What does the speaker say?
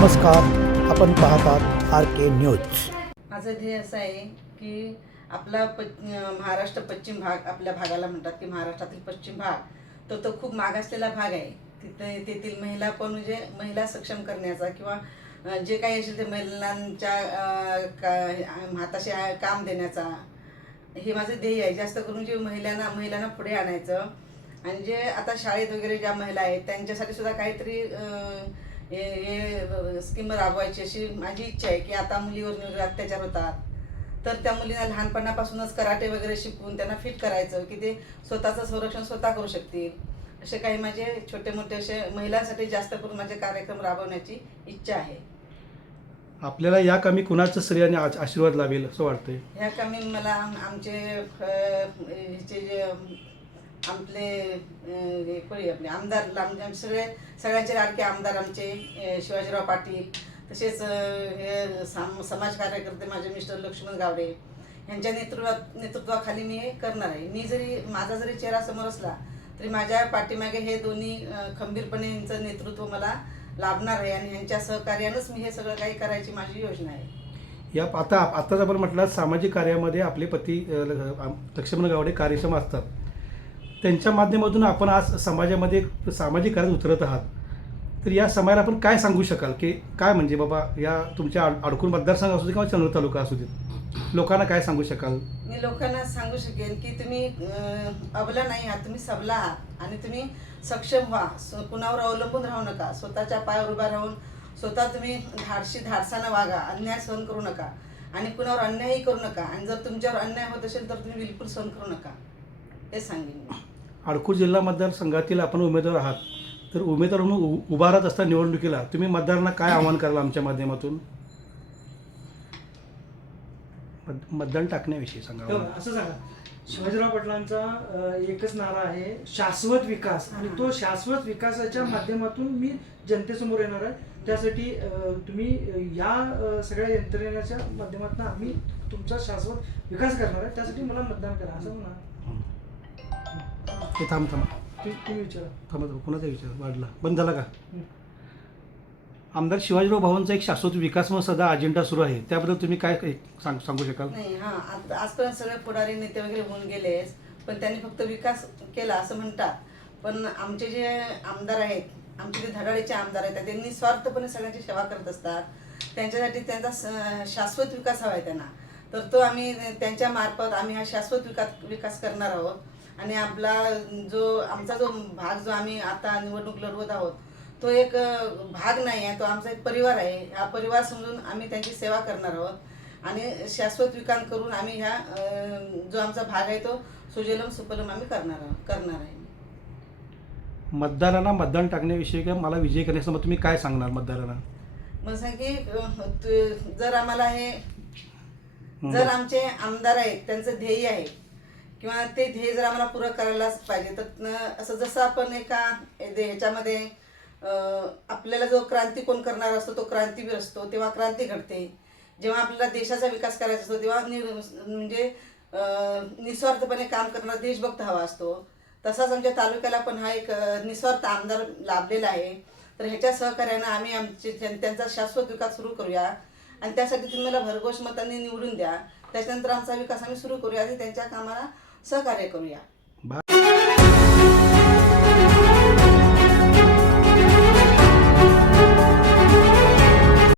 नमस्कार, आपण पाहतात RK न्यूज. माझं ध्येय असं आहे की आपला महाराष्ट्र पश्चिम भाग, आपल्या भागाला म्हणतात की महाराष्ट्रातील पश्चिम भाग तो खूप मागासलेला भाग आहे. तेथील महिला पण म्हणजे महिला सक्षम करण्याचा किंवा जे काही असेल ते महिलांच्या हाताशी काम देण्याचा हे माझं ध्येय आहे. जास्त करून जे महिलांना पुढे आणायचं आणि जे आता शाळेत वगैरे ज्या महिला आहेत त्यांच्यासाठी सुद्धा काहीतरी हे स्कीम राबवायची अशी माझी इच्छा आहे की आता मुलीवर वगैरे अत्याचार होतात तर त्या मुलींना लहानपणापासूनच कराटे वगैरे शिकवून त्यांना फिट करायचं की ते स्वतःचं संरक्षण स्वतः करू शकतील. असे काही माझे छोटे मोठे असे महिलांसाठी जास्त करून माझे कार्यक्रम राबवण्याची इच्छा आहे. आपल्याला या कामी कुणाचं श्रेय आणि आशीर्वाद लाभेल असं वाटतंय? ह्या कामी मला आमचे ह्याचे जे आपले आमदार सगळ्यांचे लाडके आमदार आमचे शिवाजीराव पाटील, तसेच हे समाज कार्यकर्ते माझे मिस्टर लक्ष्मण गावडे यांच्या नेतृत्वाखाली मी हे करणार आहे. माझा जरी चेहरा समोर असला तरी माझ्या पाठीमागे हे दोन्ही खंबीरपणे यांचं नेतृत्व मला लाभणार आहे आणि यांच्या सहकार्यानंच मी हे सगळं काही करायची माझी योजना आहे. या आताच आपण म्हटलं सामाजिक कार्यामध्ये आपले पती लक्ष्मण गावडे कार्यक्षम असतात. त्यांच्या माध्यमातून आपण आज समाजामध्ये सामाजिक कार्यात उतरत आहात. तर या समाजाला आपण काय सांगू शकाल की काय म्हणजे बाबा या तुमच्या अडकून मतदारसंघ असू दे किंवा चंद्र तालुका असू दे, लोकांना काय सांगू शकाल? मी लोकांना सांगू शकेन की तुम्ही अबला नाही आहात, तुम्ही सबला आहात आणि तुम्ही सक्षम व्हा. कुणावर अवलंबून राहू नका. स्वतःच्या पायावर उभा राहून स्वतः तुम्ही धाडसानं वागा. अन्याय सहन करू नका आणि कुणावर अन्यायही करू नका. आणि जर तुमच्यावर अन्याय होत असेल तर तुम्ही बिलकुल सहन करू नका, हे सांगेन मी. अडकूर जिल्हा मतदारसंघातील आपण उमेदवार आहात, तर उमेदवार म्हणून उभा राहत असता निवडणुकीला तुम्ही मतदारांना काय आवाहन कराल आमच्या माध्यमातून? मतदान टाकण्याविषयी सांगा. असं सांगा, शिवाजीराव पाटलांचा एकच नारा आहे, शाश्वत विकास. आणि तो शाश्वत विकासाच्या माध्यमातून मी जनतेसमोर येणार आहे. त्यासाठी तुम्ही या सगळ्या यंत्रणेच्या माध्यमातून आम्ही तुमचा शाश्वत विकास करणार आहे. त्यासाठी मला मतदान करा असं म्हणा. हे थांब तुम्ही विचारा. कोणाचा विचार वाढला बंद झाला का? आमदार शिवाजीराव भावांचा एक शाश्वत विकास म्हणून सध्या अजेंडा सुरू आहे, त्याबद्दल तुम्ही काय सांगू शकाल? नाही, आजपर्यंत सगळे पुढारी नेते वगैरे होऊन गेलेच, पण त्यांनी फक्त विकास केला असं म्हणतात. पण आमचे जे आमदार आहेत, आमचे जे धडाडीचे आमदार आहेत, त्यांनी निस्वार्थपणे सगळ्यांची सेवा करत असतात. त्यांच्यासाठी त्यांचा शाश्वत विकास हवा आहे त्यांना. तर तो आम्ही त्यांच्या मार्फत आम्ही हा शाश्वत विकास करणार आहोत. आणि आमचा जो भाग जो आम्ही आता निवडणूक लढवत आहोत तो एक भाग नाही आहे, तो आमचा एक परिवार आहे. हा परिवार समजून आम्ही त्यांची सेवा करणार आहोत आणि शाश्वत विकास करून आम्ही ह्या जो आमचा भाग आहे तो सुजलम सुफलम आम्ही करणार आहे. मतदारांना मतदान टाकण्याविषयी किंवा मला विजय करण्यासंबंधी तुम्ही काय सांगणार मतदारांना? मग सांग की जर आम्हाला जर आमचे आमदार आहेत, त्यांचं ध्येय आहे किंवा ते ध्येय जर आम्हाला पुरं करायलाच पाहिजे, तर असं जसं आपण एका ह्याच्यामध्ये आपल्याला जो क्रांती कोण करणार असतो तो क्रांतीवीर असतो, तेव्हा क्रांती घडते. जेव्हा आपल्याला देशाचा विकास करायचा असतो तेव्हा म्हणजे निस्वार्थपणे काम करणारा देशभक्त हवा असतो. तसाच आमच्या तालुक्याला पण हा एक निस्वार्थ आमदार लाभलेला आहे. तर ह्याच्या सहकार्यानं आम्ही त्यांचा शाश्वत विकास सुरू करूया आणि त्यासाठी तुम्ही मला भरघोष मतांनी निवडून द्या. त्याच्यानंतर आमचा विकास आम्ही सुरू करूया आणि त्यांच्या कामाला सहकार्य करूया.